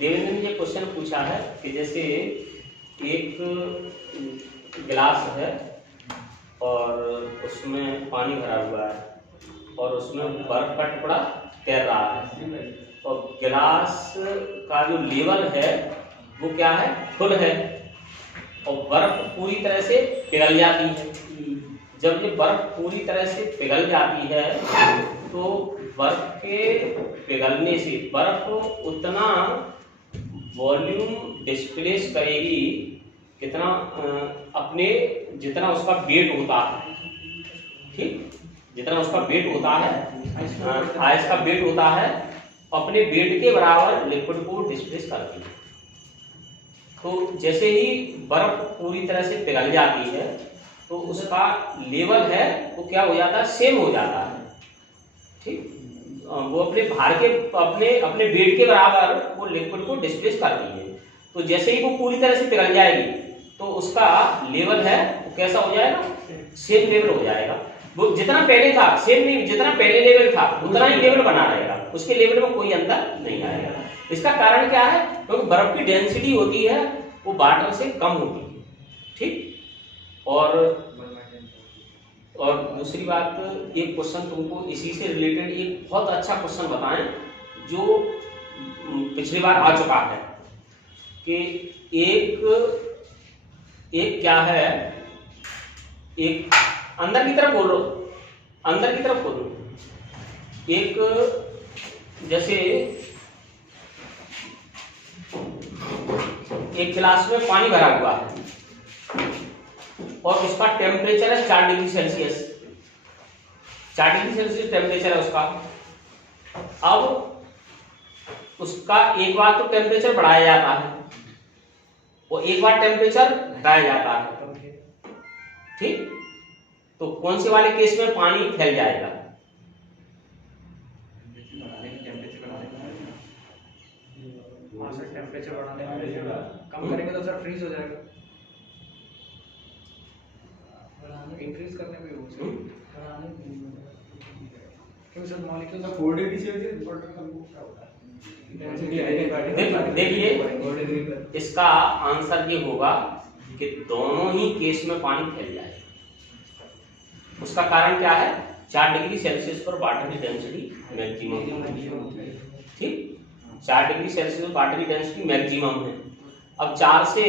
देवेंद्र ने ये क्वेश्चन पूछा है कि जैसे एक गिलास है और उसमें पानी भरा हुआ है और उसमें बर्फ का टुकड़ा तैर रहा है और गिलास का जो लेवल है वो क्या है, फुल है और बर्फ पूरी तरह से पिघल जाती है। जब ये बर्फ पूरी तरह से पिघल जाती है तो बर्फ के पिघलने से बर्फ उतना वॉल्यूम डिस्प्लेस करेगी कितना, अपने जितना उसका वेट होता है, ठीक, जितना उसका वेट होता है, आइस का वेट होता है, अपने वेट के बराबर लिक्विड को डिस्प्लेस करती है। तो जैसे ही बर्फ पूरी तरह से पिघल जाती है तो उसका लेवल है वो क्या हो जाता है, सेम हो जाता है, ठीक, वो अपने भार के अपने वेट के बराबर वो लिक्विड को डिस्प्लेस करती है। तो जैसे ही वो पूरी तरह से पिघल जाएगी तो उसका लेवल है वो कैसा हो जाएगा, सेम लेवल हो जाएगा। वो जितना पहले था सेम नहीं, जितना पहले लेवल था उतना ही लेवल बना रहेगा, उसके लेवल में कोई अंतर नहीं आएगा। इसका कारण क्या है, क्योंकि बर्फ की डेंसिटी होती है वो वाटर से कम होती है, ठीक। और दूसरी बात, एक क्वेश्चन तुमको इसी से रिलेटेड एक बहुत अच्छा क्वेश्चन बताएं जो पिछली बार आ चुका है कि एक क्या है, एक अंदर की तरफ बोलो, अंदर की तरफ बोलो, एक जैसे एक गिलास में पानी भरा हुआ है और उसका टेम्परेचर है 4 degree Celsius, 4 degree Celsius temperature है उसका। अब उसका एक बार तो टेम्परेचर बढ़ाया जाता है और एक बार टेम्परेचर घटाया जाता है, ठीक। तो कौन से वाले केस में पानी फैल जाएगा, टेम्परेचर बढ़ाने कम करेंगे तो सर फ्रीज हो जाएगा, इंक्रीज करने पे क्यों सर मॉलिक्यूल का 4 डिग्री सेल्सियस वाटर का क्या होता है। देखिए इसका आंसर ये होगा कि दोनों ही केस में पानी फैल जाएगा। उसका कारण क्या है, 4 डिग्री सेल्सियस पर वाटर की डेंसिटी मैक्सिमम है, ठीक, 4 डिग्री सेल्सियस वाटर की डेंसिटी मैक्सिमम है। अब 4 से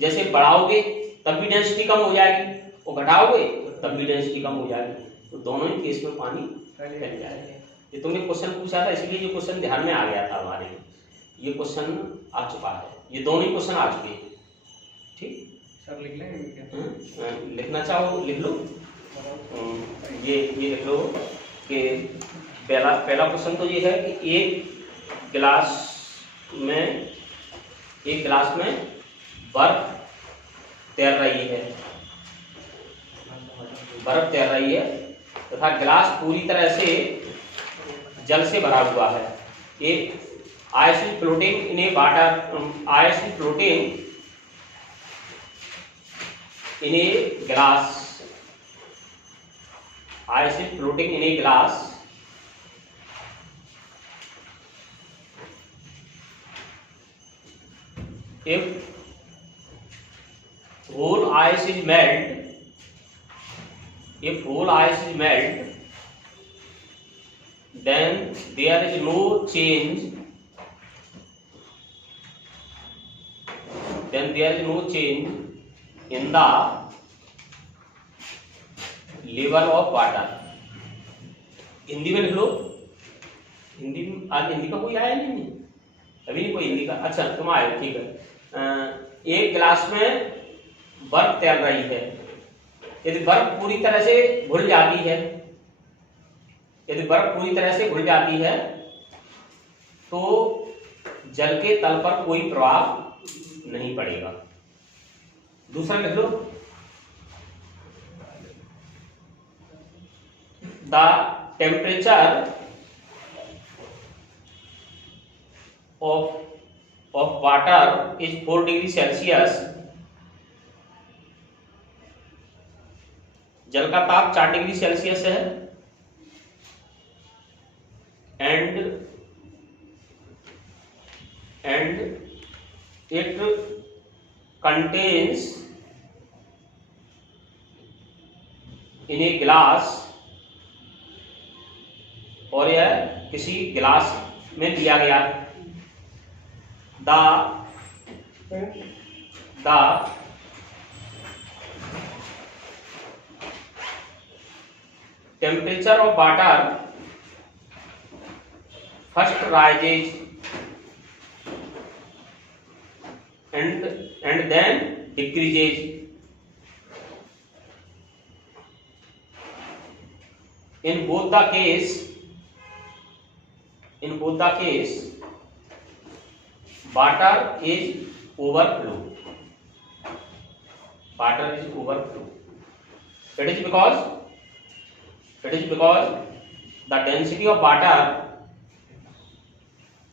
जैसे बढ़ाओगे तब भी डेंसिटी कम हो जाएगी और घटाओगे तब भी डेंसिटी कम हो जाएगी, तो दोनों ही केस में पानी फैल जाएगा। ये तुमने क्वेश्चन पूछा था इसलिए ये क्वेश्चन ध्यान में आ गया था हमारे, ये क्वेश्चन आ चुका है, ये दोनों ही क्वेश्चन आ चुके हैं, ठीक। सर लिख लेंगे, लिखना चाहो लिख लो, ये लिख लो कि पहला क्वेश्चन तो ये है कि एक गिलास में बर्फ तैर रही है, बर्फ तैर रही है तथा गिलास पूरी तरह से जल से भरा हुआ है। एक ice is floating in A water, ice is floating in a glass, ice is floating in a glass if whole ice is melt, if whole ice is melt, then there is no change, then there is no change in the level of water। Hindi में लिख लो, हिंदी में आज हिंदी का कोई आया नहीं, अभी नहीं कोई हिंदी का, अच्छा तुम आए, ठीक है। एक गिलास में बर्फ तैर रही है, यदि बर्फ पूरी तरह से घुल जाती है, यदि बर्फ पूरी तरह से घुल जाती है तो जल के तल पर कोई प्रभाव नहीं पड़ेगा। दूसरा लिख लो, the temperature of water is 4 degree Celsius, जल का ताप 4 डिग्री सेल्सियस है। and it contains in a glass, और यह किसी गिलास में दिया गया है। The temperature of water first rises and then decreases. In both the case water is overflow. It is because the density of water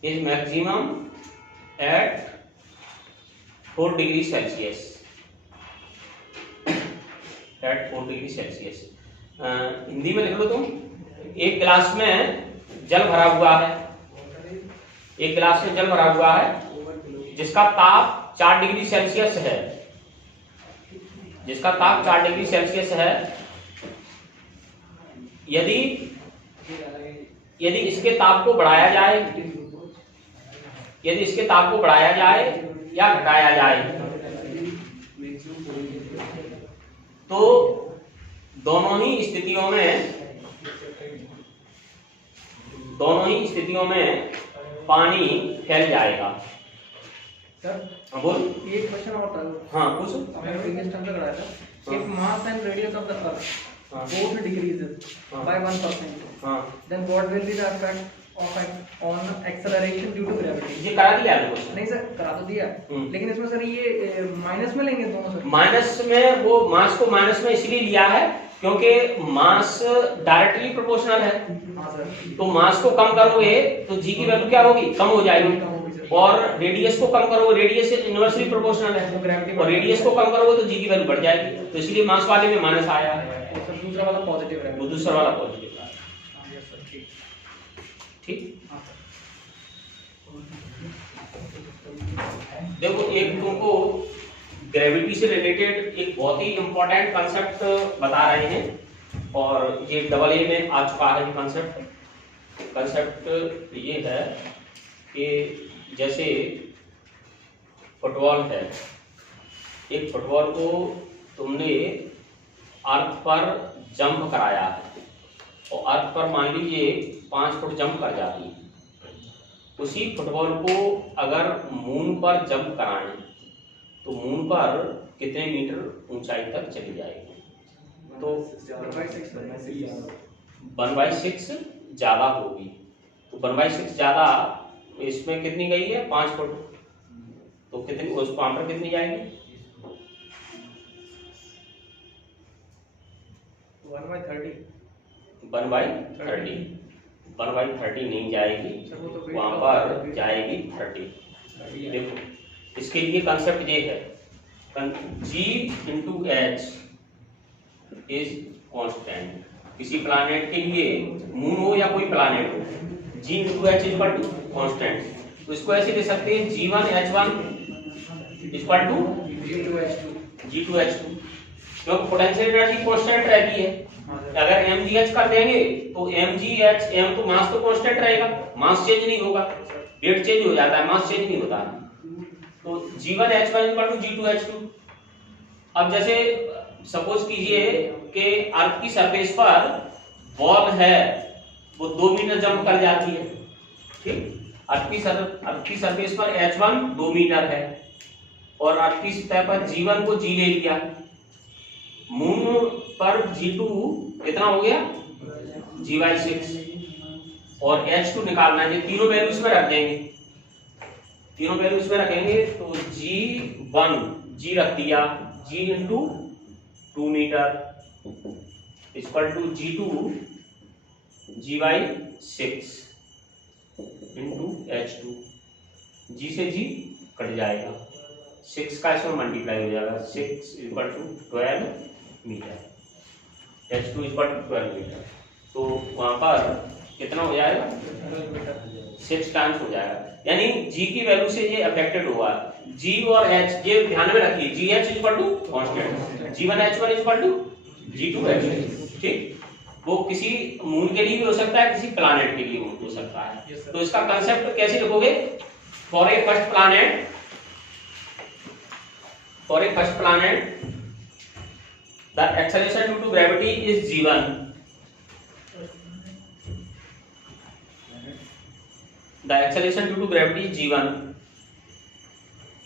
is maximum at 4 degrees Celsius. Hindi में लिख लो तुम। एक गिलास में जल भरा हुआ है, जिसका ताप 4 डिग्री सेल्सियस है, यदि इसके ताप को बढ़ाया जाए या घटाया जाए तो दोनों ही स्थितियों में पानी फैल जाएगा। सर बोल। एक क्वेश्चन और था। हाँ पूछ। हमने प्रीवियस टाइम पे कराया था। If mass and radius of the earth both decreases by 1%, then what will be the effect of it on acceleration due to gravity? ये करा दिया है क्वेश्चन। नहीं सर, करा तो दिया, लेकिन इसमें सर ये माइनस में लेंगे दोनों सर। माइनस में, वो मास को माइनस में इसलिए लिया है क्योंकि मास डायरेक्टली प्रोपोर्शनल है। हाँ सर। तो मास को कम करोगे तो जी की वैल्यू क्या होगी? कम हो जाएगी। और रेडियस को कम करोगे, रेडियस इनवर्सली प्रोपोर्शनल है, और रेडियस को कम करोगे तो जी की वैल्यू बढ़ जाएगी। तो इसलिए मास वाले में माइनस आया है। सर दूसरा वाला पॉजिटिव है। वो दूसरा वाला पॉजिटिव है। ठीक। देखो, एक तुमको ग्रेविटी से रिलेटेड एक बहुत ही इंपॉर्टेंट कंसेप्ट बता रहे हैं, और ये डबल ए में आ चुका है। कंसेप्ट ये है कि जैसे फुटबॉल है, एक फुटबॉल को तुमने अर्थ पर जंप कराया है, और अर्थ पर मान लीजिए 5 फुट जंप कर जाती है। उसी फुटबॉल को अगर मून पर जंप कराएं तो मून पर कितने मीटर ऊंचाई तक चली जाएगी? तो 1/6 ज्यादा होगी। तो 1/6 ज्यादा, इसमें कितनी गई है? 5 फुट। तो कितनी उस वहां पर कितनी जाएगी? 1/30। 1/30 नहीं जाएगी, वहां पर जाएगी 30। देखो, इसके लिए कंसेप्ट ये है, G into H is constant. किसी प्लैनेट के लिए, मून हो या कोई प्लैनेट हो, G into H equal to constant. तो इसको ऐसे ले सकते हैं, G1H1 इक्वल टू G2H2, क्योंकि पोटेंशियल एनर्जी कांस्टेंट रहती है। अगर mgh कर देंगे तो mgh, m तो मास तो कांस्टेंट रहेगा, मास चेंज नहीं होगा, रेट चेंज हो जाता है, मास चेंज नहीं होता। तो G1H1 इक्वल टू G2H2। अब जैसे सपोज कीजिए कि अर्थ की सरफेस पर बॉल है, वो 2 मीटर जंप कर जाती है। ठीक, अर्थ की सरफेस पर H1 2 मीटर है, और अर्थ की सतह पर G1 को G ले लिया, मून पर G2 कितना हो गया? G/6, और H2 निकालना है। तीनों वैल्यू इसमें रख देंगे, तो G1 G रख दिया, G into 2 metre equal to G2 G/6 into H2। G से G कट जाएगा, 6 का इसमें मल्टीप्लाई हो जाएगा, 6 equal to 12 metre, H2 equal to 12 metre. तो वहां पर कितना हो जाएगा? 6 टाइम्स हो जाएगा। यानी जी की वैल्यू से ये अफेक्टेड हुआ। जी और एच ये ध्यान में रखिए, G H equal to constant, G1 H1 equal to G2 H2। ठीक, वो किसी मून के लिए भी हो सकता है, किसी प्लैनेट के लिए हो सकता है। तो इसका कंसेप्ट कैसे लिखोगे? For a first planet, for a first planet the acceleration due to gravity is G1, the acceleration due to gravity is G1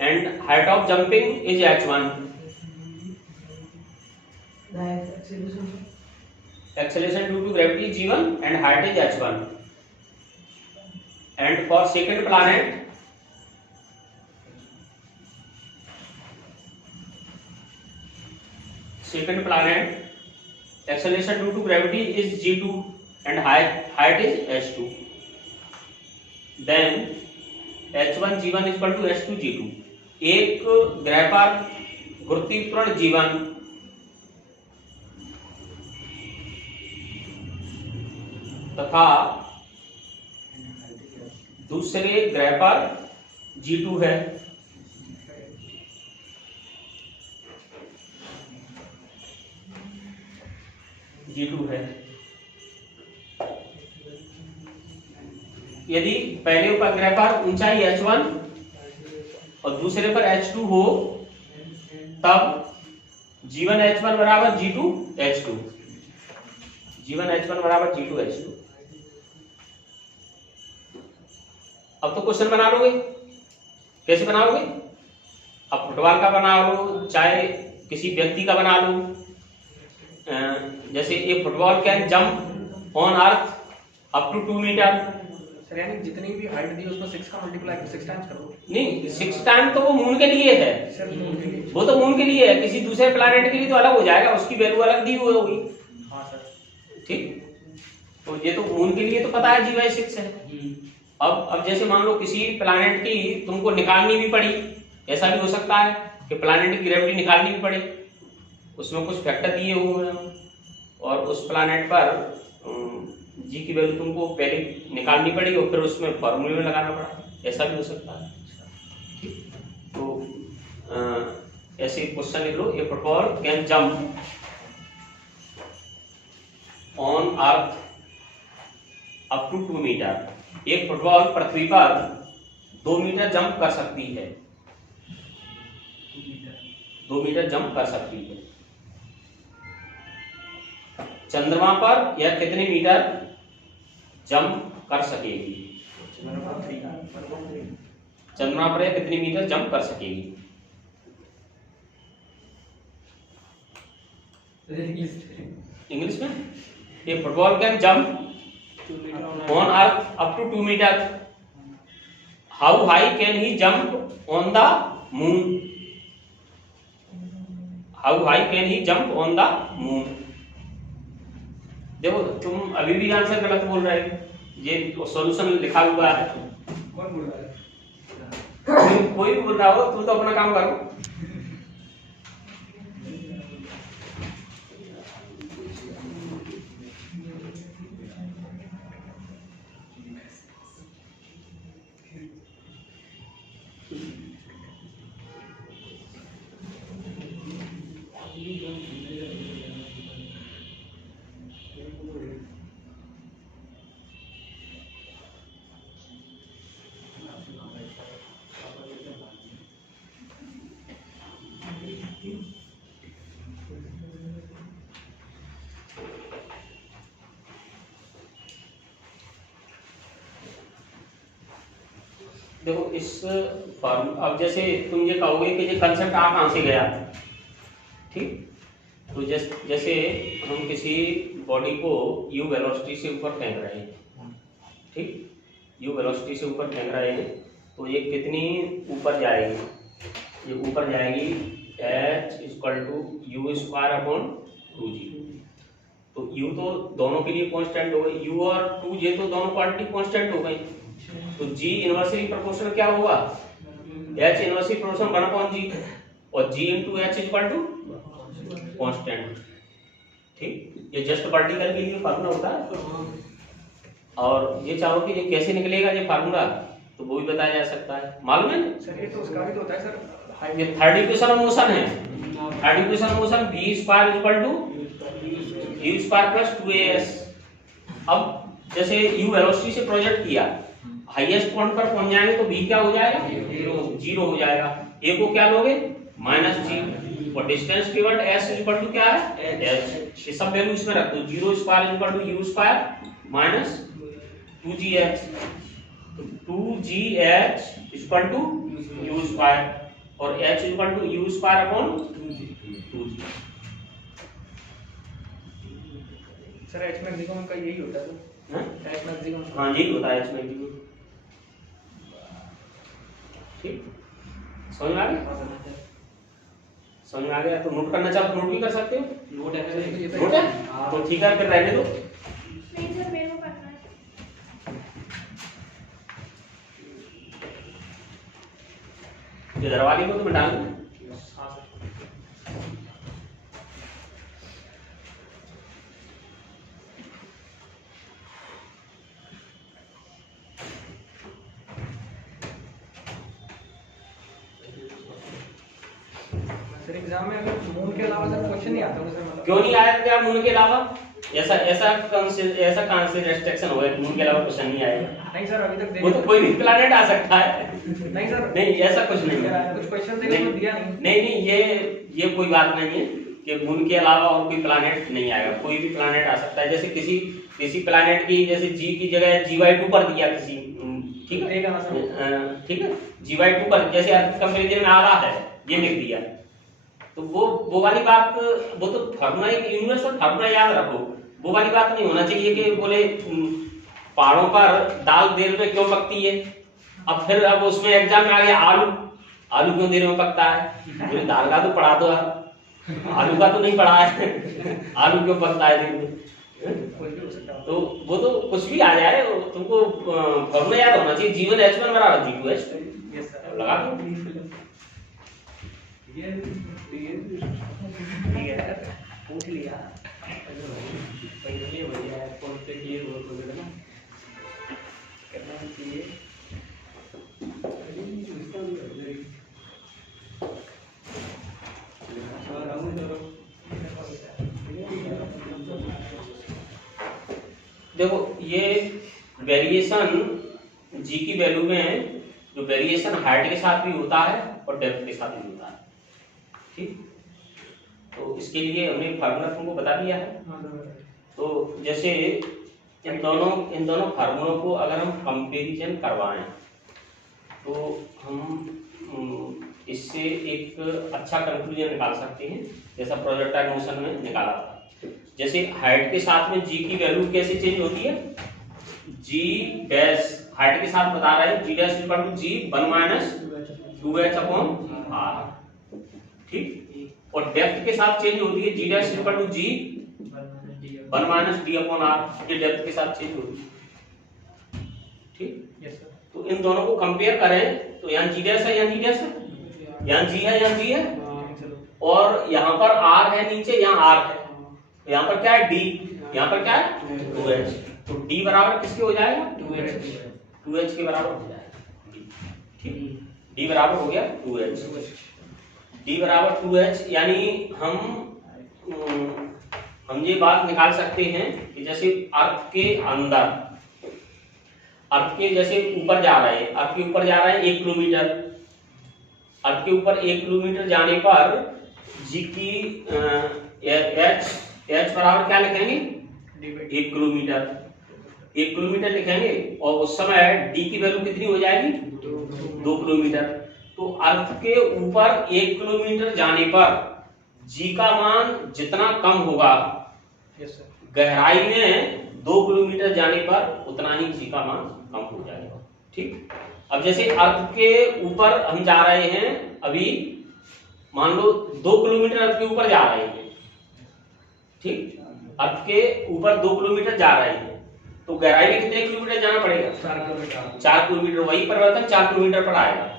and height of jumping is H1. The Acceleration due to gravity is G1 and height is H1. And for second planet, acceleration due to gravity is G2 and height is H2. Then H1 G1 equal to H2 G2। एक ग्रह पर गुरुत्वाकर्षण G1 तथा दूसरे ग्रह पर G2 है। G2 है। यदि पहले उपग्रह पर ऊंचाई H1 और दूसरे पर H2 हो, तब G1 H1 बराबर G2 H2, G1 H1 बराबर G2 H2। अब तो क्वेश्चन बना लोगे। कैसे बनाओगे? अब फुटबॉल का बना लो, चाहे किसी व्यक्ति का बना लो। जैसे ये football can jump on earth up to 2 metre. यानी जितनी भी हाइट दी उसको 6 का मल्टीप्लाई 6 टाइम्स कर दो। नहीं, 6 टाइम तो वो मून के लिए है, सिर्फ मून के लिए। वो तो मून के लिए है, किसी दूसरे प्लैनेट के लिए तो अलग हो जाएगा, उसकी वैल्यू अलग दी हुई होगी। हाँ सर। ठीक, तो ये तो मून के लिए तो पता है G/6 है। अब जैसे मान लो किसी प्लैनेट की तुमको निकालनी भी पड़ी, ऐसा भी हो सकता है कि प्लैनेट की ग्रेविटी निकालनी भी पड़े, उसमें कुछ फैक्टर दिए हुए हैं और उस प्लैनेट पर जी की वैल्यू तुमको पहले निकालनी पड़ी और फिर उसमें फॉर्मूले में लगाना पड़ा, ऐसा भी हो सकता है। ठीक, तो ऐसे क्वेश्चन लिख लो। A football can jump on earth up to 2 metre. एक फुटबॉल पृथ्वी पर 2 मीटर जंप कर सकती है, 2 मीटर जंप कर सकती है। चंद्रमा पर यह कितने मीटर जंप कर सकेगी? चंद्रमा पर यह कितने मीटर जंप कर सकेगी? इंग्लिश में ये football can jump on earth up to 2 metre. How high can he jump on the moon? How high can he jump on the moon? देखो तुम अभी भी आंसर गलत बोल रहे हो, ये सॉल्यूशन लिखा हुआ है। कौन बोल रहा है? कोई भी बोल रहा हो, तुम तो अपना काम करो। देखो इस फॉर्म, अब जैसे तुम ये कहोगे कि ये कंसेप्ट आ कहाँ से गया। ठीक, तो जैसे हम किसी बॉडी को u वेलोसिटी से ऊपर फेंक रहे हैं। ठीक, u वेलोसिटी से ऊपर फेंक रहे हैं, तो ये कितनी ऊपर जाएगी? ये ऊपर जाएगी h equal to u square upon 2g। तो u तो दोनों के लिए कांस्टेंट हो गई, u और 2j तो दोनों क्वांटिटी कांस्टेंट हो गई। तो g इनवर्सली प्रोपोर्शनल क्या होगा? h इनवर्सली प्रोपोर्शनल 1/g और g into h equal to constant. ठीक, ये जस्ट पार्टिकल के लिए फार्मूला होता है। और ये चाहो कि ये कैसे निकलेगा ये फार्मूला, तो वो भी बताया जा सकता है। मालूम है सर ये तो उसका भी तो होता है सर, ये थर्ड इक्वेशन ऑफ मोशन है। Third equation of motion v square equal to u square plus 2as। अब जैसे u वेलोसिटी से प्रोजेक्ट किया, हाईएस्ट पॉइंट पर पहुंच जाएंगे तो v क्या हो जाएगा, जीरो हो जाएगा। a को क्या लोगे, -g, और distance given s equal to क्या है, h। ये सब वैल्यू इसमें रख दो, 0 square equal to u square minus 2gh, तो 2gh equal to u square, और h equal to u square upon 2g। Sir h maximum का यही होता है सर, h मैक्सिमम। हाँ यही होता है h मैक्सिमम। ठीक, समझ में आ गया? समझ में आ गया तो नोट करना चाहो तो नोट भी कर सकते हो। नोट है, नोट है तो ठीक है, फिर रहने दो। नहीं सर मेरे को करना है। इधर वाली को तो मैं डाल दूं। सर एग्जाम में अगर मून के अलावा सर क्वेश्चन नहीं आता सर, मतलब क्यों नहीं आया क्या मून के अलावा? ऐसा कौन से रेस्ट्रिक्शन हो गया मून के अलावा क्वेश्चन नहीं आएगा? नहीं सर अभी तक वो तो कोई भी प्लैनेट आ सकता है। नहीं सर, नहीं ऐसा कुछ नहीं है। कुछ क्वेश्चन देखो तो दिया नहीं। नहीं ये कोई बात नहीं है कि मून के अलावा और कोई प्लैनेट नहीं आएगा। कोई भी प्लैनेट आ सकता है। जैसे किसी प्लैनेट की जैसे जी की जगह GY2 पर दिया किसी, ठीक है, ठीक है, GY2 पर जैसे अर्थ कंपैरिजन में आ रहा है ये लिख दिया, तो वो वाली बात, वो तो फार्मूला एक यूनिवर्सल फार्मूला याद रखो। वो वाली बात नहीं होना चाहिए कि बोले पहाड़ों पर दाल देर में क्यों पकती है। अब उसमें एग्जाम में आ गया आलू क्यों देर में पकता है। दाल का तो पढ़ा दो, आलू का तो नहीं पढ़ा है। आलू क्यों पकता है देर में, तो वो तो कुछ भी आ जाए, तुमको फॉर्मूला याद होना चाहिए। जीवन H1 बराबर G2H लगा दो। पूछ लिया करना चाहिए। देखो ये वेरिएशन जी की वैल्यू में जो वेरिएशन हाइट के साथ भी होता है और डेप्थ के साथ भी होता है। ठीक, तो इसके लिए हमने फार्मूला तुमको बता दिया है। तो जैसे इन दोनों फार्मूलों को अगर हम कंपैरिजन करवाएं तो हम इससे एक अच्छा कंक्लूजन निकाल सकते हैं, जैसा प्रोजेक्टाइल मोशन में निकाला था। जैसे हाइट के साथ में जी की वैल्यू कैसे चेंज होती है, जी डैश हाइट के साथ बता रहे हैं, G dash equal to G 1 minus 2h upon r। ठीक, और डेप्थ के साथ चेंज होती है, G dash equal to G 1 minus d upon r। ये डेप्थ के साथ चेंज होती है। ठीक, यस सर। तो इन दोनों को कंपेयर करें तो यहाँ जी डैश है, यहाँ जी डैश है, यहाँ जी है, यहाँ जी है, और यहाँ पर r है नीचे, यहाँ r है, यहाँ पर क्या है d, यहाँ पर क्या है 2h। तो d बराबर किसके हो जाएगा, 2h के बराबर हो जाएगा। ठीक, d बराबर हो गया 2h, d बराबर 2h। यानी हम ये बात निकाल सकते हैं कि जैसे अर्थ के अंदर, अर्थ के जैसे ऊपर जा रहे हैं, अर्थ के ऊपर जा रहे हैं 1 किलोमीटर, अर्थ के ऊपर 1 किलोमीटर जाने पर जी की h बराबर क्या लिखेंगे, 1 किलोमीटर, 1 किलोमीटर लिखेंगे, और उस समय d की वैल्यू कितनी हो जाएगी, 2 किलोमीटर। तो अर्थ के ऊपर 1 किलोमीटर जाने पर जी का मान जितना कम होगा, गहराई में 2 किलोमीटर जाने पर उतना ही जी का मान कम हो जाएगा। ठीक, अब जैसे अर्थ के ऊपर हम जा रहे हैं, अभी मान लो 2 किलोमीटर अर्थ के ऊपर जा रहे हैं। ठीक, अर्थ के ऊपर 2 किलोमीटर जा रहे हैं, तो गहराई में कितने किलोमीटर जाना पड़ेगा, 4 किलोमीटर। वही परिवर्तन 4 किलोमीटर पर आएगा।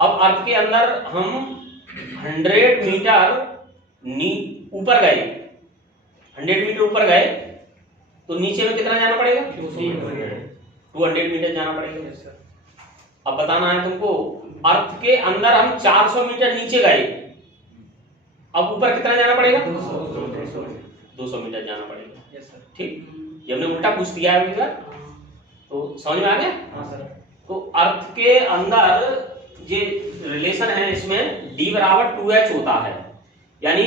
अब अर्थ के अंदर हम 100 मीटर ऊपर गए, 100 मीटर ऊपर गए, तो नीचे में कितना जाना पड़ेगा? 200 मीटर जाना पड़ेगा। Yes, sir. अब बताना है तुमको, अर्थ के अंदर हम 400 मीटर नीचे गए, अब ऊपर कितना जाना पड़ेगा? 200 मीटर जाना पड़ेगा। Yes, sir. ठीक, ये हमने उल्टा पूछ दिया है अभी, तो समझ में आ गया? हाँ सर। तो अर्थ के अंदर ये रिलेशन है, इसमें d बराबर 2h होता है, यानी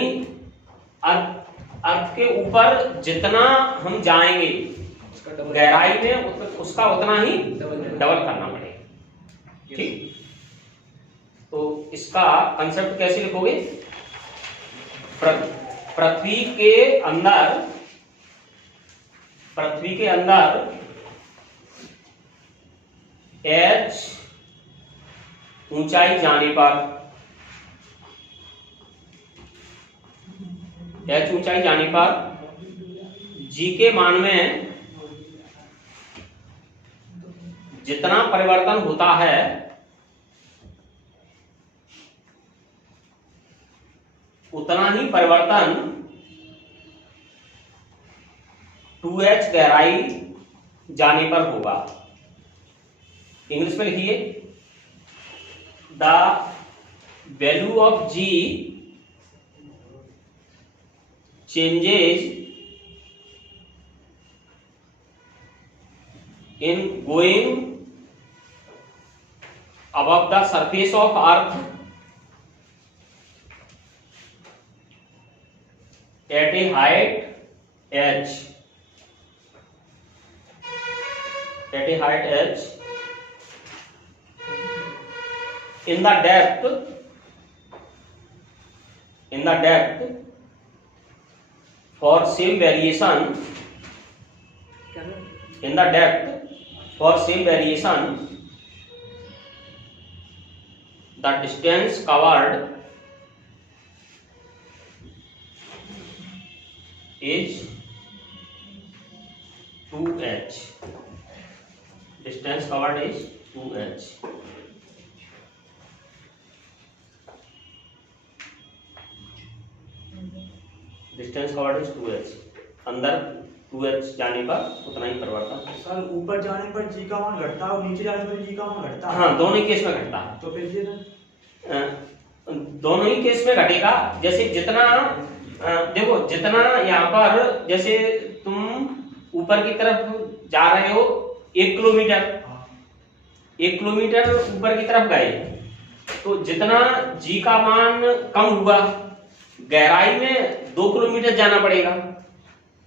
अर्थ के ऊपर जितना हम जाएंगे उसका डबल गहराई में उसका उतना ही डबल डबल करना पड़ेगा। ठीक, तो इसका कंसेप्ट कैसे लिखोगे? पृथ्वी के अंदर h ऊंचाई जाने पर, h ऊंचाई जाने पर g के मान में जितना परिवर्तन होता है उतना ही परिवर्तन 2h गहराई जाने पर होगा। इंग्लिश में लिखिए, the value of g changes in going above the surface of earth at a height h, in the depth for same variation, in the depth for same variation the distance covered is 2h, distance covered is 2h। Distance covered is 2h, अंदर 2h जाने पर उतना ही परिवर्तन। Sir ऊपर जाने पर जी का मान घटता है और नीचे जाने पर जी का मान घटता है। हाँ, दोनों ही केस में घटता है। तो फिर ये दोनों ही केस में घटेगा। जैसे जितना देखो, जितना यहाँ पर जैसे तुम ऊपर की तरफ जा रहे हो 1 किलोमीटर, 1 किलोमीटर ऊपर की तरफ गए, तो जितना जी का मान कम हुआ, गहराई में 2 किलोमीटर जाना पड़ेगा,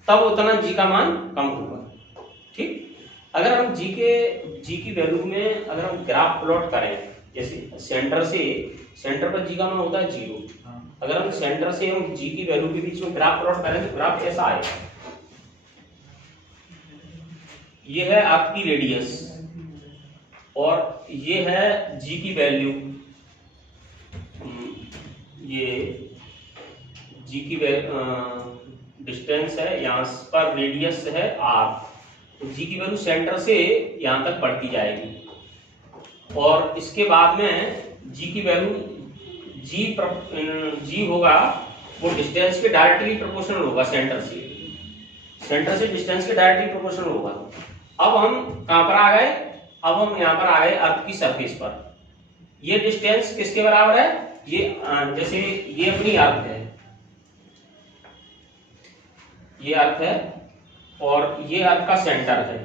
तब उतना जी का मान कम होगा। ठीक, अगर हम जी की वैल्यू में अगर हम ग्राफ प्लॉट करें, जैसे सेंटर पर जी का मान होता है 0, अगर हम सेंटर से हम जी की वैल्यू के बीच में ग्राफ प्लॉट करें तो ग्राफ ऐसा आएगा। ये है आपकी रेडियस और ये है जी की वैल्यू, ये जी की डिस्टेंस है, यहाँ पर रेडियस है r, तो जी की वैल्यू सेंटर से यहाँ तक बढ़ती जाएगी और इसके बाद में जी की वैल्यू जी होगा वो डिस्टेंस के डायरेक्टली प्रोपोर्शनल होगा, सेंटर से डिस्टेंस के डायरेक्टली प्रोपोर्शनल होगा। अब हम कहाँ पर आ गए? अब हम यहाँ पर आ गए अर्थ की सरफेस पर। ये डिस्टेंस किसके बराबर है? ये जैसे ये अपनी अर्थ है, ये अर्थ है और ये अर्थ का सेंटर है,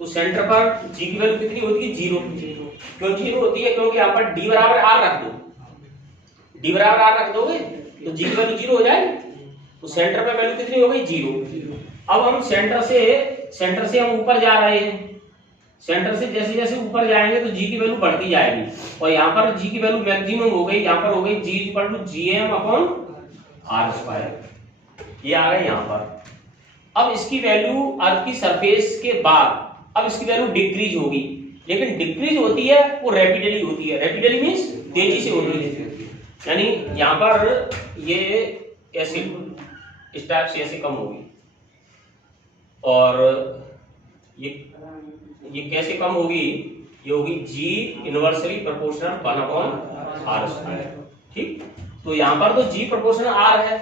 तो सेंटर पर जी की वैल्यू कितनी होती है? 0। क्यों 0 होती है? क्योंकि यहाँ पर डी बराबर आर रख दो, डी बराबर आर रख दोगे तो जी की वैल्यू 0 हो जाएगी, तो सेंटर पे वैल्यू कितनी हो गई? 0। अब हम सेंटर से हम ऊपर जा रहे हैं, सेंटर से जैसे जैसे ऊपर जाएंगे तो जी की वैल्यू बढ़ती जाएगी और यहाँ पर जी की वैल्यू मैक्सिमम हो गई, यहाँ पर हो गई जी इक्वल टू gm/r², ये आ गए यहाँ पर। अब इसकी वैल्यू अर्थ की सरफेस के बाद अब इसकी वैल्यू डिक्रीज होगी, लेकिन डिक्रीज होती है वो रैपिडली होती है। रैपिडली मींस तेजी से होती है, यानी यहाँ पर ये ऐसे इस टाइप से ऐसे कम होगी और ये कैसे कम होगी? ये होगी जी इनवर्सली प्रोपोर्शनल 1/r²। ठीक, तो यहाँ पर तो जी प्रोपोर्शनल r है,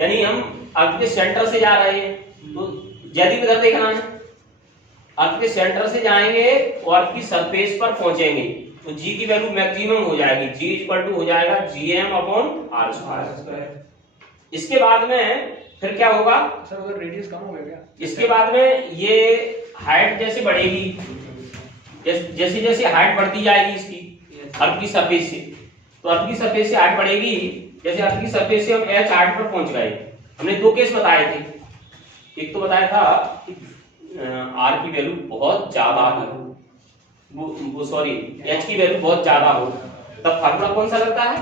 यानी हम अर्थ के सेंटर से जा रहे हैं तो यदि इधर देखना है, अर्थ के सेंटर से जाएंगे और अर्थ की सरफेस पर पहुंचेंगे तो जी की वैल्यू मैक्सिमम हो जाएगी, जी इक्वल टू हो जाएगा Gm/r²। इसके बाद में फिर क्या होगा सर उधर रेडियस कम हो गया क्या? इसके बाद में ये हाइट जैसे बढ़ेगी, जैसे जैसे हाइट बढ़ती जाएगी इसकी अर्थ की सरफेस से, तो अर्थ की सरफेस से हाइट बढ़ेगी। जैसे अर्थ की सरफेस से हम h हाइट पर पहुंच गए, हमने दो केस बताए थे। एक तो बताया था कि r की वैल्यू बहुत ज्यादा हो, वो सॉरी h की वैल्यू बहुत ज्यादा हो, तब फार्मूला कौन सा लगता है,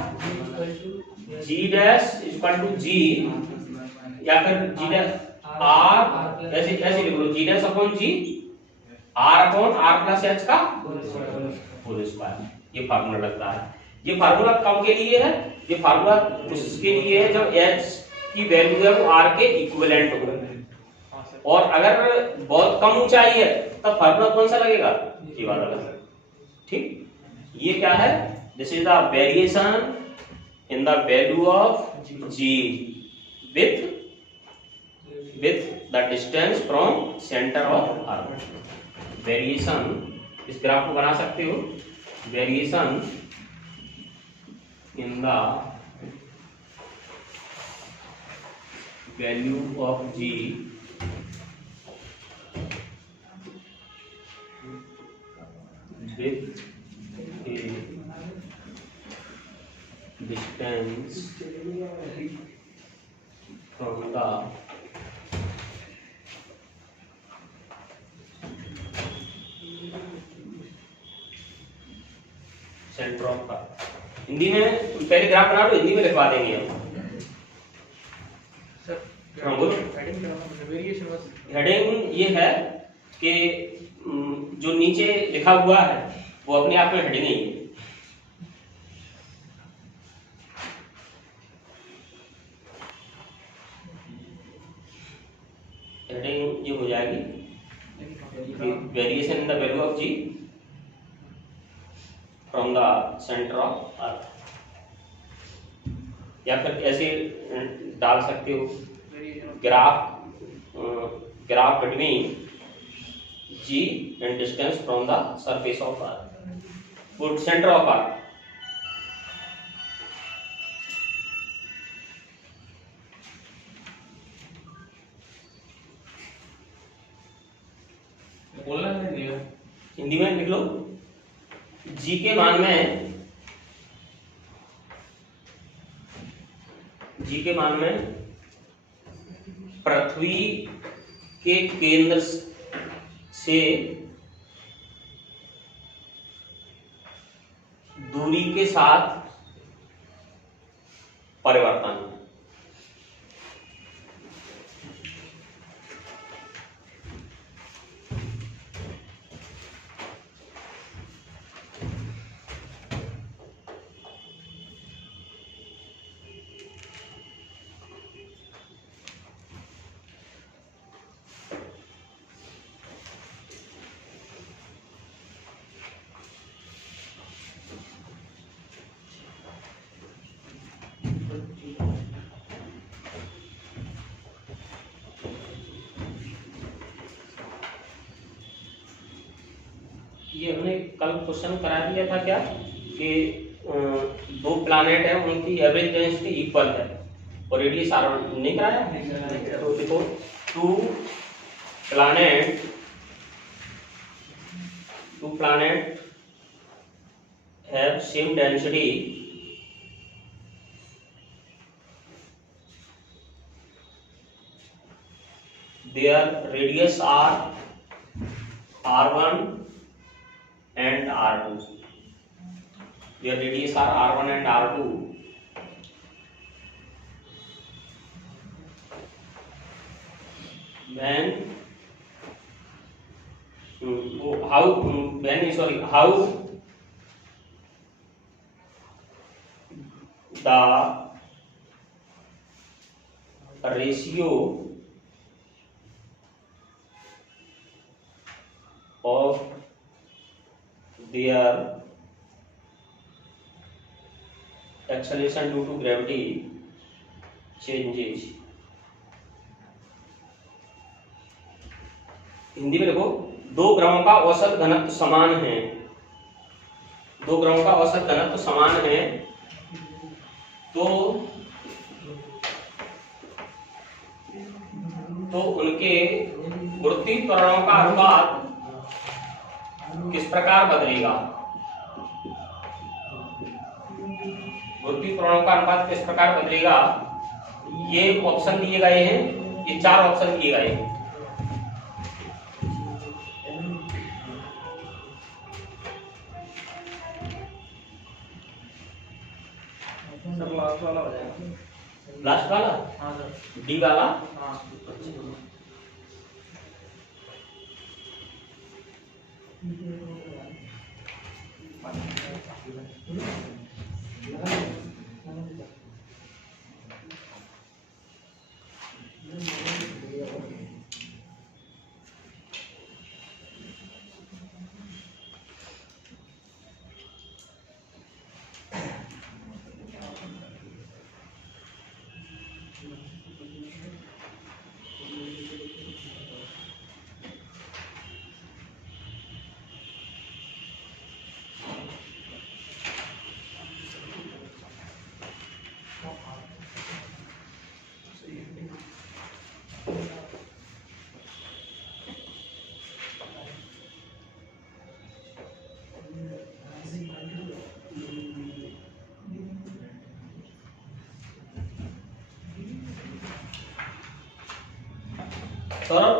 g dash equal to g या फिर g डैश r, ऐसे ऐसे लिख लो, g डैश upon g r upon r plus h का होल स्क्वायर, ये फार्मूला लगता है। ये फार्मूला कब के लिए है, ये फार्मूला उसके लिए है जब h की वैल्यू है वो r के इक्विवेलेंट हो, और अगर बहुत कम ऊंचाई है तब फार्मूला कौन सा लगेगा, ये वाला लगेगा। ठीक, ये क्या है, this is the variation in the value of g with the distance from centre of earth. Variation, इस ग्राफ को बना सकते हो, variation in the value of g with a distance from the centre of अर्थ। हिंदी में पहले graph बना लो, हिंदी में लिखवा देंगे हम। सर हाँ बोलो। हेडिंग वेरिएशन बस हेडिंग ये है कि जो नीचे लिखा हुआ है वो अपने आप में हेडिंग ही है। हेडिंग ये हो जाएगी variation in the value of G from the centre of earth, या फिर ऐसे डाल सकते हो, graph between g and distance from the surface of earth, put center of earth। बोलना नहीं है, हिंदी में लिख लो, g के मान में, g के मान में पृथ्वी के केंद्र से दूरी के साथ परिवर्तन। ये हमने कल क्वेश्चन करा दिया था क्या कि दो प्लैनेट है उनकी एवरेज डेंसिटी इक्वल है और रेडियस r1 नहीं कराया, तो देखो two planet have same density their radius are r1 and r2, their radius are r1 and r2, when how the ratio of their acceleration due to gravity changes, Hindi में देखो, 2 ग्रामों का औसत घनत्व समान है, 2 ग्रामों का औसत घनत्व समान है, तो उनके गुरुत्वीय त्वरणों का अनुपात किस प्रकार बदलेगा? गुरुत्वीय त्वरणों का अनुपात किस प्रकार बदलेगा? ये ऑप्शन दिए गए हैं, ये 4 ऑप्शन दिए गए हैं। सर लास्ट वाला हो जाएगा। लास्ट वाला? हाँ सर। डी वाला? हाँ। सौरभ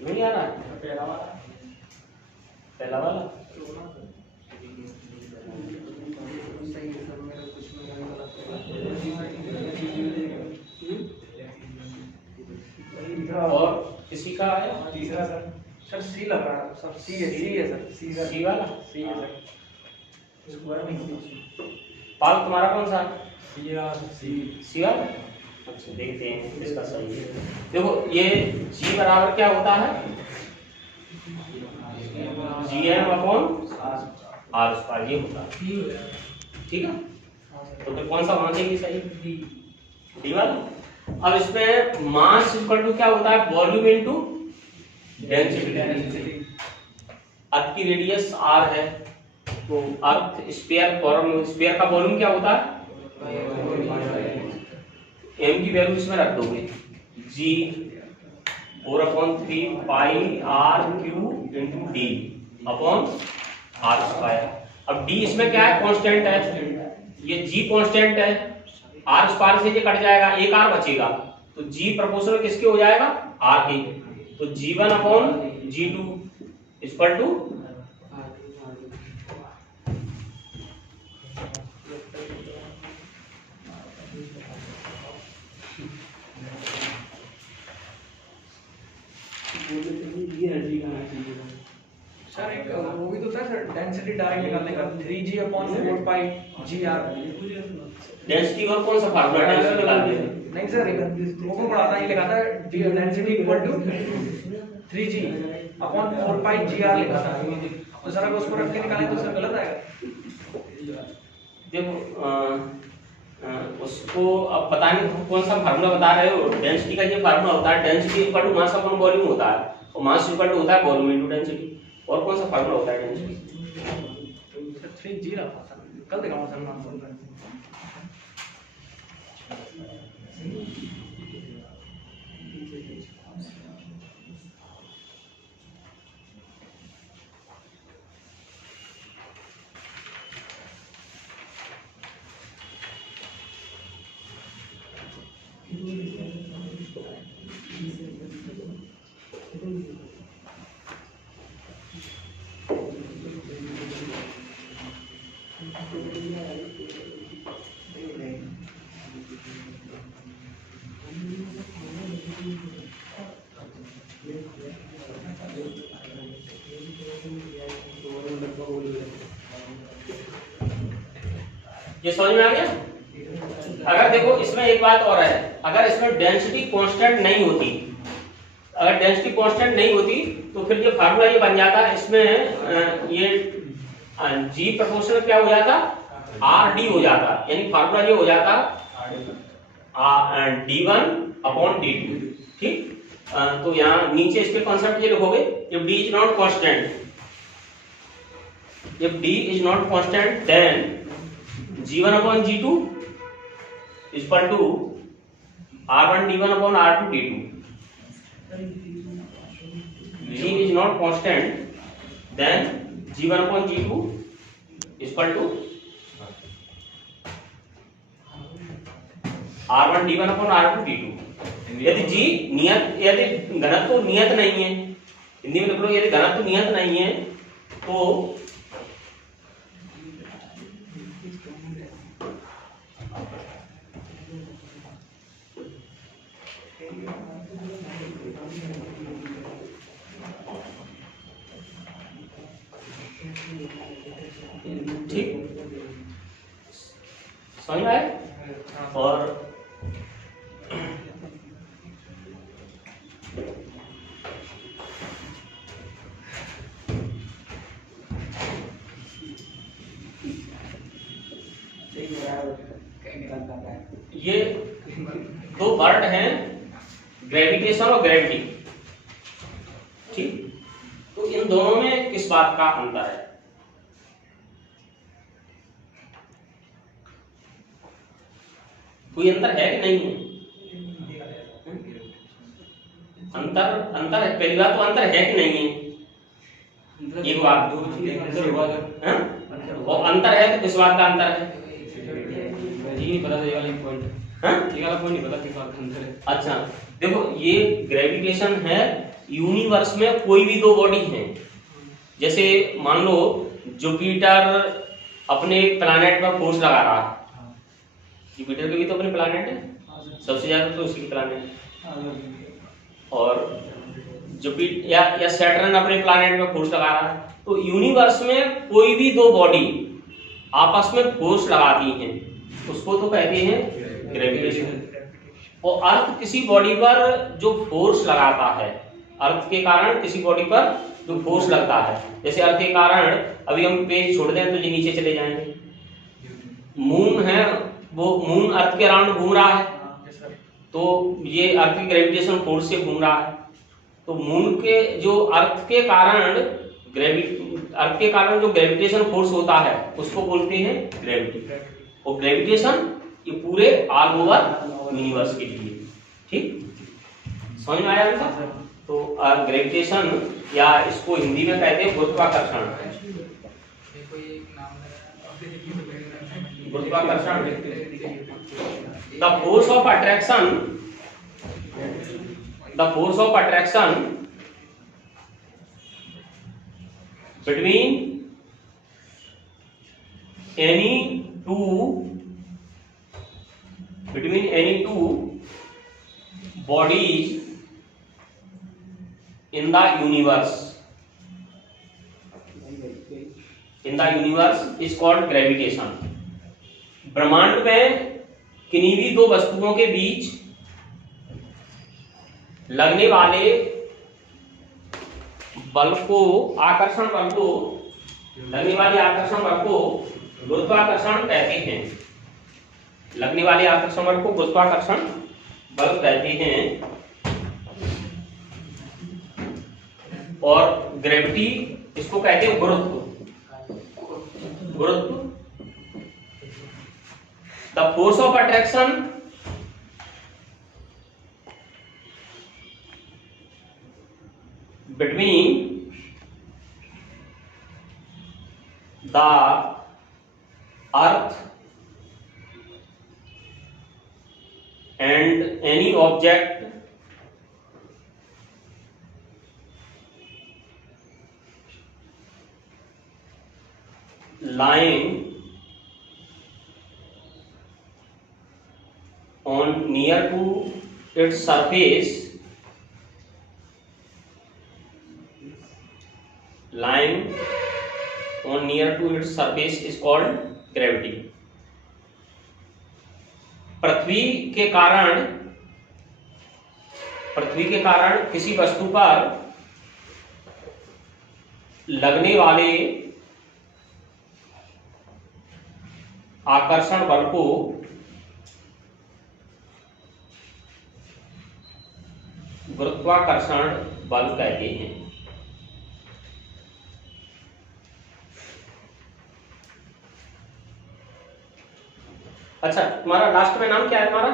नहीं आ रहा है? पहला वाला सही है सर, मेरा कुछ मेरा गलत है। और किसी का आया? तीसरा सर। सर सी लग रहा है सर, सी है सर, सी वाला? सी है सर। पाल तुम्हारा कौन सा? सी वाला? अच्छा देखते हैं इसका सही है। देखो ये जी बराबर क्या होता है? GM/r², ये होता है, ठीक है। तो फिर कौन सा मान लेंगे सही? डी वाला। अब इसमें मास इक्वल टू क्या होता है? Volume into density. अर्थ की रेडियस r है, तो अर्थ स्फीयर का वॉल्यूम क्या होता है? m की वैल्यू इसमें रख दोगे, g 4/3 पाई r³ into D upon r²। अब d इसमें क्या है? कांस्टेंट है, ये g कांस्टेंट है, r² से ये कट जाएगा, एक r बचेगा, तो g प्रोपोर्शनल किसके हो जाएगा? r के। तो g1/g2 इक्वल टू सर एक वो भी तो था सर, डेंसिटी डायरेक्ट निकालने का, 3g/4πgr। डेंसिटी और कौन सा फार्मूला है इसको निकाल देंगे? नहीं सर, वो को पढ़ा था, ये लिखा था डेंसिटी इक्वल टू 3g/4πgr लिखा था। तो सर अगर उसको रख के निकालें तो सर गलत आएगा। देखो उसको अब पता नहीं कौन सा फार्मूला बता रहे हो। डेंसिटी का ये फार्मूला होता है, density equal to mass upon volume होता है, और मास इक्वल टू होता है वॉल्यूम इनटू डेंसिटी। और कौन सा फार्मूला होता है डेंसिटी? सर 3g रखा सर, कल दिखाऊंगा सर नाम बोल रहे हैं। ये समझ में आ गया? अगर देखो इसमें एक बात और है, अगर इसमें डेंसिटी कांस्टेंट नहीं होती, अगर डेंसिटी कांस्टेंट नहीं होती तो फिर ये फार्मूला ये बन जाता, इसमें ये जी प्रोपोर्शनल क्या हो जाता? आर डी हो जाता, यानी फार्मूला ये हो जाता d1/d2, ठीक। तो यहाँ नीचे इसके कॉन्सेप्ट ये लिखोगे, if D is not constant, if D is not constant then G1 upon G2 is equal to R1 D1 upon R2 D2. G is not constant, then G1 upon G2 is equal to R1 D1 upon R2 D2. यदि G नियत, यदि घनत्व नियत नहीं है, हिंदी में लिख लो, यदि घनत्व नियत नहीं है तो ठीक समझ में आए। और ये दो वर्ड हैं, ग्रेविटेशन और ग्रेविटी, ठीक। तो इन दोनों में किस बात का अंतर है? कोई अंतर है कि नहीं है? अंतर है। पहली बात तो अंतर है कि नहीं है, ये बात। और अंतर है तो किस बात का अंतर है? अच्छा देखो, ये ग्रेविटेशन है, यूनिवर्स में कोई भी दो बॉडी हैं, जैसे मान लो जुपिटर अपने प्लैनेट पर फोर्स लगा रहा है, जुपिटर के भी तो अपने प्लैनेट है, सबसे ज्यादा तो उसकी प्लैनेट है, और जुपिटर या सैटर्न अपने प्लैनेट पर फोर्स लगा रहा है। तो यूनिवर्स में कोई भी दो बॉडी आपस में फोर्स लगाती हैं, उसको तो कहते हैं ग्रेविटेशन। और अर्थ किसी बॉडी पर जो फोर्स लगाता है, अर्थ के कारण किसी बॉडी पर जो फोर्स लगता है, जैसे अर्थ के कारण अभी हम पेज छोड़ दें तो ये नीचे चले जाएंगे। मून है, वो मून अर्थ के अराउंड घूम रहा है, तो ये अर्थ की ग्रेविटेशन फोर्स से घूम रहा है। तो मून के जो अर्थ के कारण जो ग्रेविटेशन फोर्स होता है उसको बोलते हैं ग्रेविटी। और ग्रेविटेशन ये पूरे ऑल ओवर यूनिवर्स के लिए, ठीक समझ में आया इनका? तो ग्रेविटेशन या इसको हिंदी में कहते हैं गुरुत्वाकर्षण। गुरुत्वाकर्षण, the force of attraction between any two bodies in the universe is called gravitation। ब्रह्मांड में किन्हीं भी दो वस्तुओं के बीच लगने वाले बल को, आकर्षण बल को, लगने वाले आकर्षण बल को गुरुत्वाकर्षण कहते हैं। लगने वाले आकर्षण बल को गुरुत्वाकर्षण बल कहते हैं। और ग्रेविटी इसको कहते हैं गुरुत्व। The force of attraction between the earth and any object lying on near to its surface, lying on near to its surface is called gravity। पृथ्वी के कारण किसी वस्तु पर लगने वाले आकर्षण बल को गुरुत्वाकर्षण बल कहते हैं। अच्छा, तुम्हारा लास्ट में नाम क्या है तुम्हारा?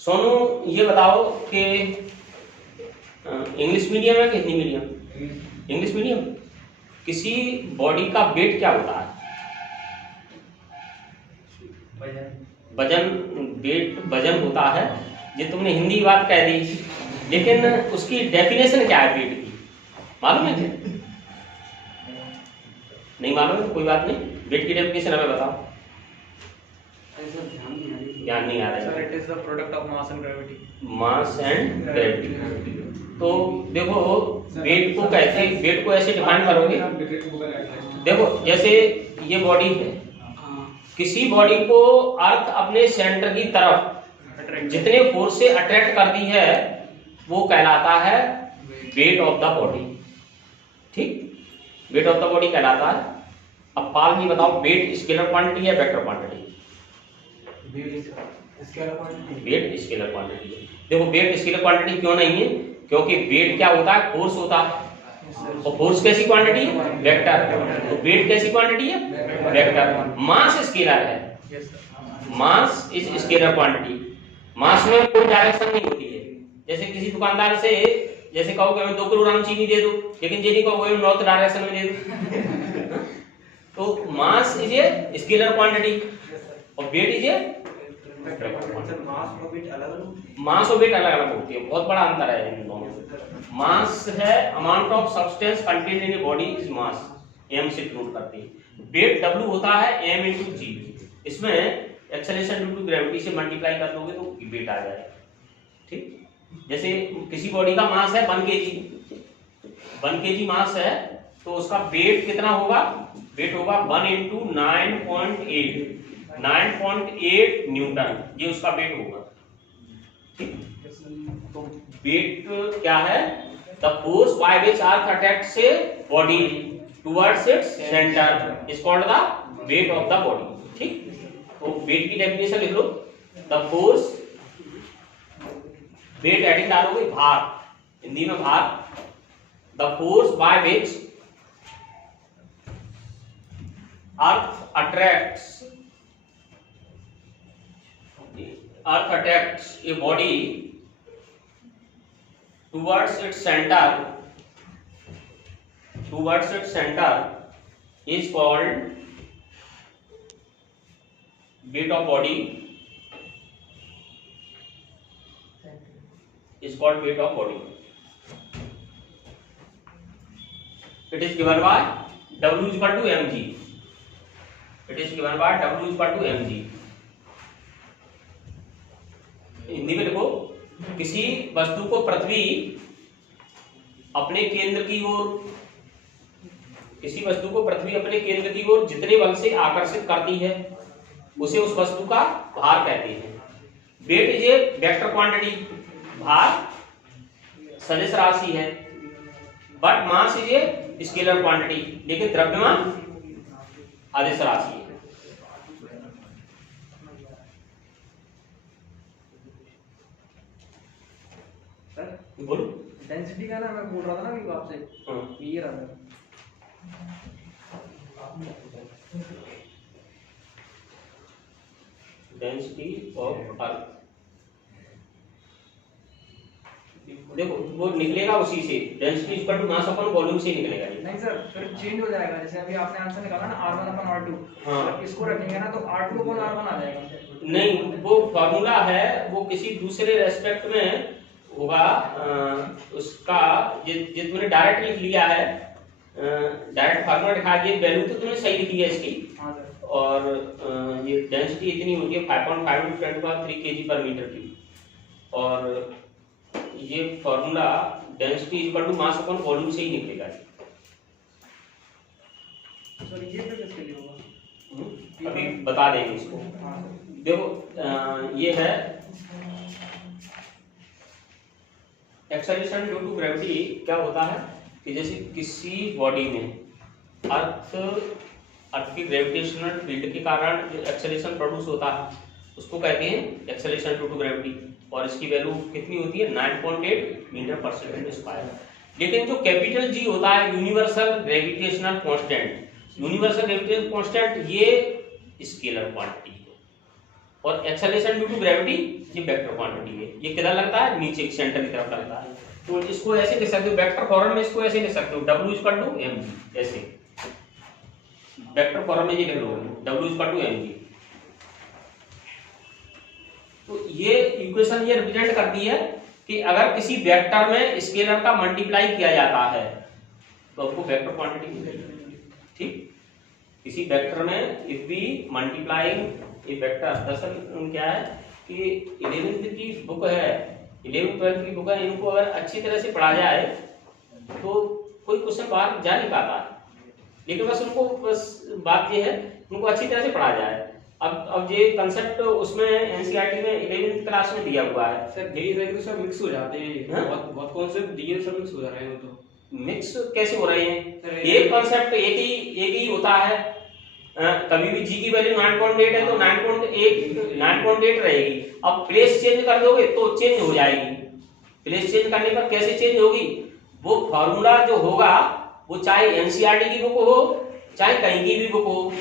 सोनू। ये बताओ कि इंग्लिश मीडियम है कि हिंदी मीडियम? English medium. किसी बॉडी का वेट क्या होता है? वजन। वेट वजन होता है। ये तुमने हिंदी बात कह दी, लेकिन उसकी डेफिनेशन क्या है वेट की, मालूम है क्या? नहीं मालूम है तो कोई बात नहीं, वेट की डेफिनेशन हमें बताओ। ध्यान नहीं आ रहा Sir, है। it is the product of mass and gravity. Mass and gravity. तो देखो वेट को कैसे, वेट को ऐसे डिफाइन करोगे। देखो जैसे ये बॉडी है, किसी बॉडी को अर्थ अपने सेंटर की तरफ जितने फोर्स से अट्रैक्ट करती है वो कहलाता है वेट ऑफ द बॉडी। ठीक, वेट ऑफ द बॉडी कहलाता है। अब पाल में बताओ, वेट स्केलर क्वांटिटी है vector quantity? Weight scalar quantity है। देखो वेट स्केलर क्वांटिटी क्यों नहीं है? क्योंकि वेट क्या होता है? फोर्स होता है, और फोर्स कैसी क्वांटिटी है? वेक्टर। तो वेट कैसी क्वांटिटी है? वेक्टर। मास स्केलर है। Mass is scalar quantity. Mass में कोई डायरेक्शन नहीं होती है। जैसे किसी दुकानदार से जैसे कहो कि हमें 2 किलोग्राम चीनी दे दो, लेकिन ये नहीं कहो हमें नॉर्थ डायरेक्शन में दे दो। तो मास इज ए स्केलर क्वांटिटी और वेट इज ए मास और वेट अलग अलग होती है, बहुत बड़ा अंतर है इन दोनों में। मास है amount of substance contained in a body is mass, m से डिनोट करती है। वेट w होता है m × g। इसमें एक्सेलरेशन ड्यू टू ग्रेविटी से मल्टीप्लाई कर दोगे तो वेट आ जाएगा। ठीक, जैसे किसी बॉडी का मास है 1 kg मास है, तो उसका वेट कितना होगा? वेट होगा 1 × 9.8 न्यूटन, ये उसका वेट होगा। ठीक, तो वेट क्या है? The force by which earth attracts a body towards its centre is called the wait of the body. ठीक, तो वेट की डेफिनेशन लिख लो। द फोर्स, वेट एडिंग डालोगे भार, हिंदी में भार। The force by which earth attracts a body towards its center is called weight of body, is called weight of body. It is given by W is equal to mg. It is given by W is equal to mg. Hindi में देखो, किसी वस्तु को पृथ्वी अपने केंद्र की ओर, किसी वस्तु को पृथ्वी अपने केंद्र की ओर जितने बल से आकर्षित करती है उसे उस वस्तु का भार कहते हैं। Weight is a vector quantity, भार सदिश राशि है, but mass is a scalar quantity, लेकिन द्रव्यमान अदिश राशि है। बोलो। डेंसिटी का ना मैं बोल रहा था ना अभी आपसे, ये रहा था। डेंसिटी ऑफ अर्थ, देखो वो निकलेगा उसी से, density equal to mass upon volume से निकलेगा। नहीं सर, फिर चेंज हो जाएगा। जैसे अभी आपने आंसर निकाला ना R1/R2, हाँ, इसको रखेंगे ना तो R2/R1 आ जाएगा। नहीं, वो फार्मूला है, वो किसी दूसरे रेस्पेक्ट में होगा। उसका ये तुमने डायरेक्ट लिख लिया है, डायरेक्ट फार्मूला लिखा है, वैल्यू तो तुमने सही लिखी है इसकी। हाँ सर। और ये डेंसिटी इतनी होती है 5.5 × 10³ 3 kg/m3, और ये formula density equal to mass upon volume से ही निकलेगा। सर ये फिर किसके लिए होगा? अभी बता देंगे इसको। देखो ये है एक्सेलरेशन ड्यू टू ग्रेविटी। क्या होता है कि जैसे किसी बॉडी में अर्थ की ग्रेविटेशनल फील्ड के कारण जो एक्सेलरेशन प्रोड्यूस होता है उसको कहते हैं एक्सेलरेशन ड्यू टू ग्रेविटी। और इसकी वैल्यू कितनी होती है 9.8 मीटर पर सेकंड स्क्वायर। लेकिन जो कैपिटल जी होता है universal gravitational constant, universal gravitational constant ये स्केलर क्वांटिटी है और एक्सेलरेशन ड्यू टू ग्रेविटी ये वेक्टर क्वांटिटी है। ये किधर लगता है नीचे सेंटर की तरफ लगता है। तो इसको ऐसे लिख सकते हो वेक्टर फॉर्म में, इसको ऐसे लिख सकते हो W=mg, ऐसे वेक्टर फॉर्म में ये लिख लो W=mg। तो ये इक्वेशन ये रिप्रेजेंट करती है कि अगर किसी वेक्टर में स्केलर का मल्टीप्लाई किया जाता है तो आपको वेक्टर क्वांटिटी मिलेगी। ठीक, किसी वेक्टर में if we multiplying a vector, दरअसल क्या है कि 11th की बुक है, 11th 12th की बुक है, इनको अगर अच्छी तरह से पढ़ा जाए तो कोई क्वेश्चन बाहर जा नहीं पाता, लेकिन बस उनको बस बात ये है उनको अच्छी तरह से पढ़ा जाए। अब ये कंसेप्ट उसमें एनसीईआरटी में 11th क्लास में दिया हुआ है। सर धीरे धीरे सब मिक्स हो जाते हैं, बहुत कॉन्सेप्ट धीरे सब मिक्स हो जा रहे हैं। तो मिक्स कैसे हो रहे हैं? एक कंसेप्ट एक ही होता है। कभी भी जी की वैल्यू 9.8 है तो 9.8 रहेगी। अब प्लेस चेंज कर दोगे तो चेंज हो जाएगी। प्लेस चेंज करने पर कैसे चेंज होगी? वो फॉर्मूला जो होगा वो चाहे एनसीईआरटी की बुक हो चाहे कहीं की भी बुक हो,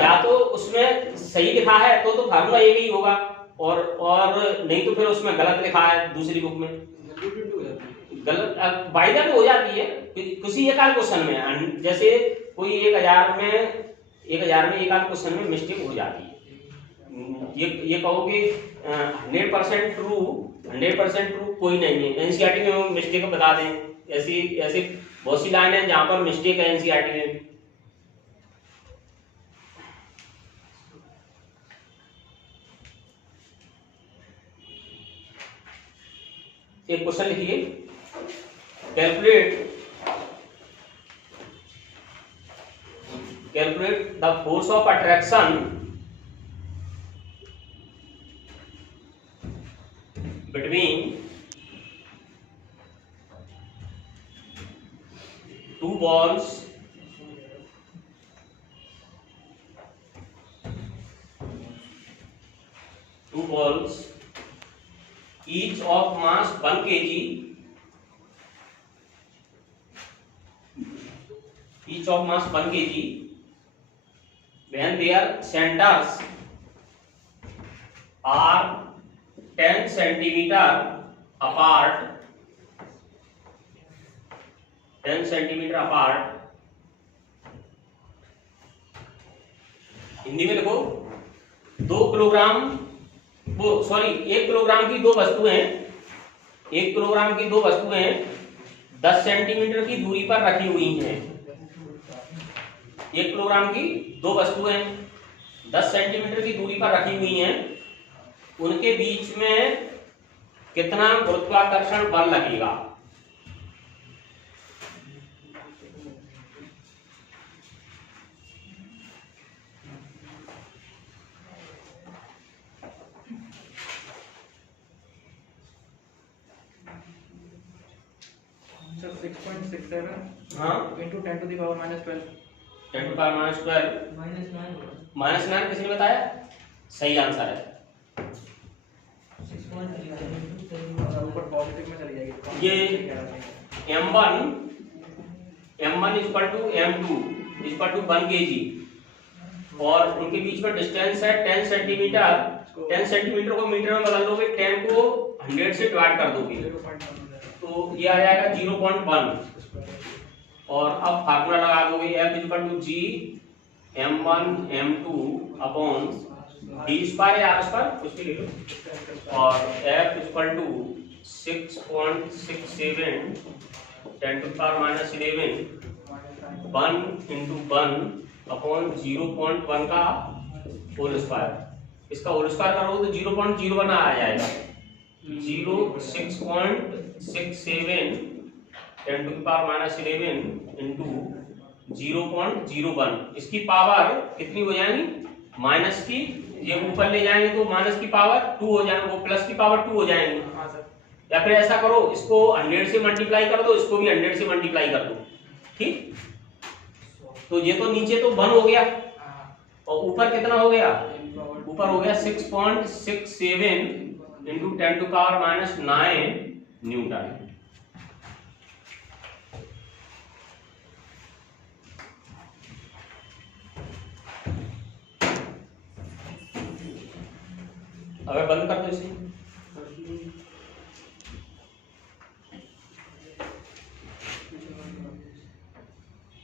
या तो उसमें सही लिखा है तो फार्मूला एक ही होगा, और नहीं तो फिर उसमें गलत लिखा है दूसरी बुक में, गलत बाइदर में हो जाती है किसी एक आध क्वेश्चन में। जैसे कोई 1000 में एक आध क्वेश्चन में मिस्टेक हो जाती है। ये कहो कि 100% ट्रू कोई नहीं है, एनसीईआरटी में मिस्टेक बता दें। ऐसी बहुत सी लाइन है जहां पर मिस्टेक है एनसीईआरटी में। एक क्वेश्चन लिखिए, calculate the force of attraction between two balls each of mass 1 kg, when their centers are 10 centimeter apart, Hindi में लिखो 1 किलोग्राम की दो वस्तुएं 10 सेंटीमीटर की दूरी पर रखी हुई हैं। 1 किलोग्राम की दो वस्तुएं 10 सेंटीमीटर की दूरी पर रखी हुई हैं, उनके बीच में कितना गुरुत्वाकर्षण बल लगेगा? सर 6.67 हाँ into 10 to the power minus 12 10 to the power minus 12 -9 किसने बताया? सही आंसर है। ऊपर पॉजिटिव में चली जाएगी। ये m1 equal to m2 equal to 1 kg और उनके बीच में डिस्टेंस है 10 सेंटीमीटर। 10 सेंटीमीटर को मीटर में बदल दोगे, 10 को 100 से डिवाइड कर दोगे तो ये आ जाएगा 0.1 और अब फार्मूला लगा दोगे F equal to G m1 m2 upon d square या r स्क्वायर कुछ भी ले लो और F equal to 6.67 10 to the power minus 11 1 into 1 upon 0.1 का होल स्क्वायर। इसका होल स्क्वायर करोगे तो 0.01 आ जाएगा। 6.67 10 to the power minus 11 into 0.01। इसकी पावर कितनी हो जाएगी? माइनस की, ये ऊपर ले जाएंगे तो माइनस की पावर 2 हो जाएगी, वो प्लस की पावर 2 हो जाएंगी। या फिर ऐसा करो, इसको 100 से मल्टीप्लाई कर दो, इसको भी 100 से मल्टीप्लाई कर दो। ठीक, तो ये तो नीचे तो 1 हो गया और ऊपर कितना हो गया? ऊपर हो गया 6.67 into 10 to power minus 9 newton. अगर बंद कर दो इसे,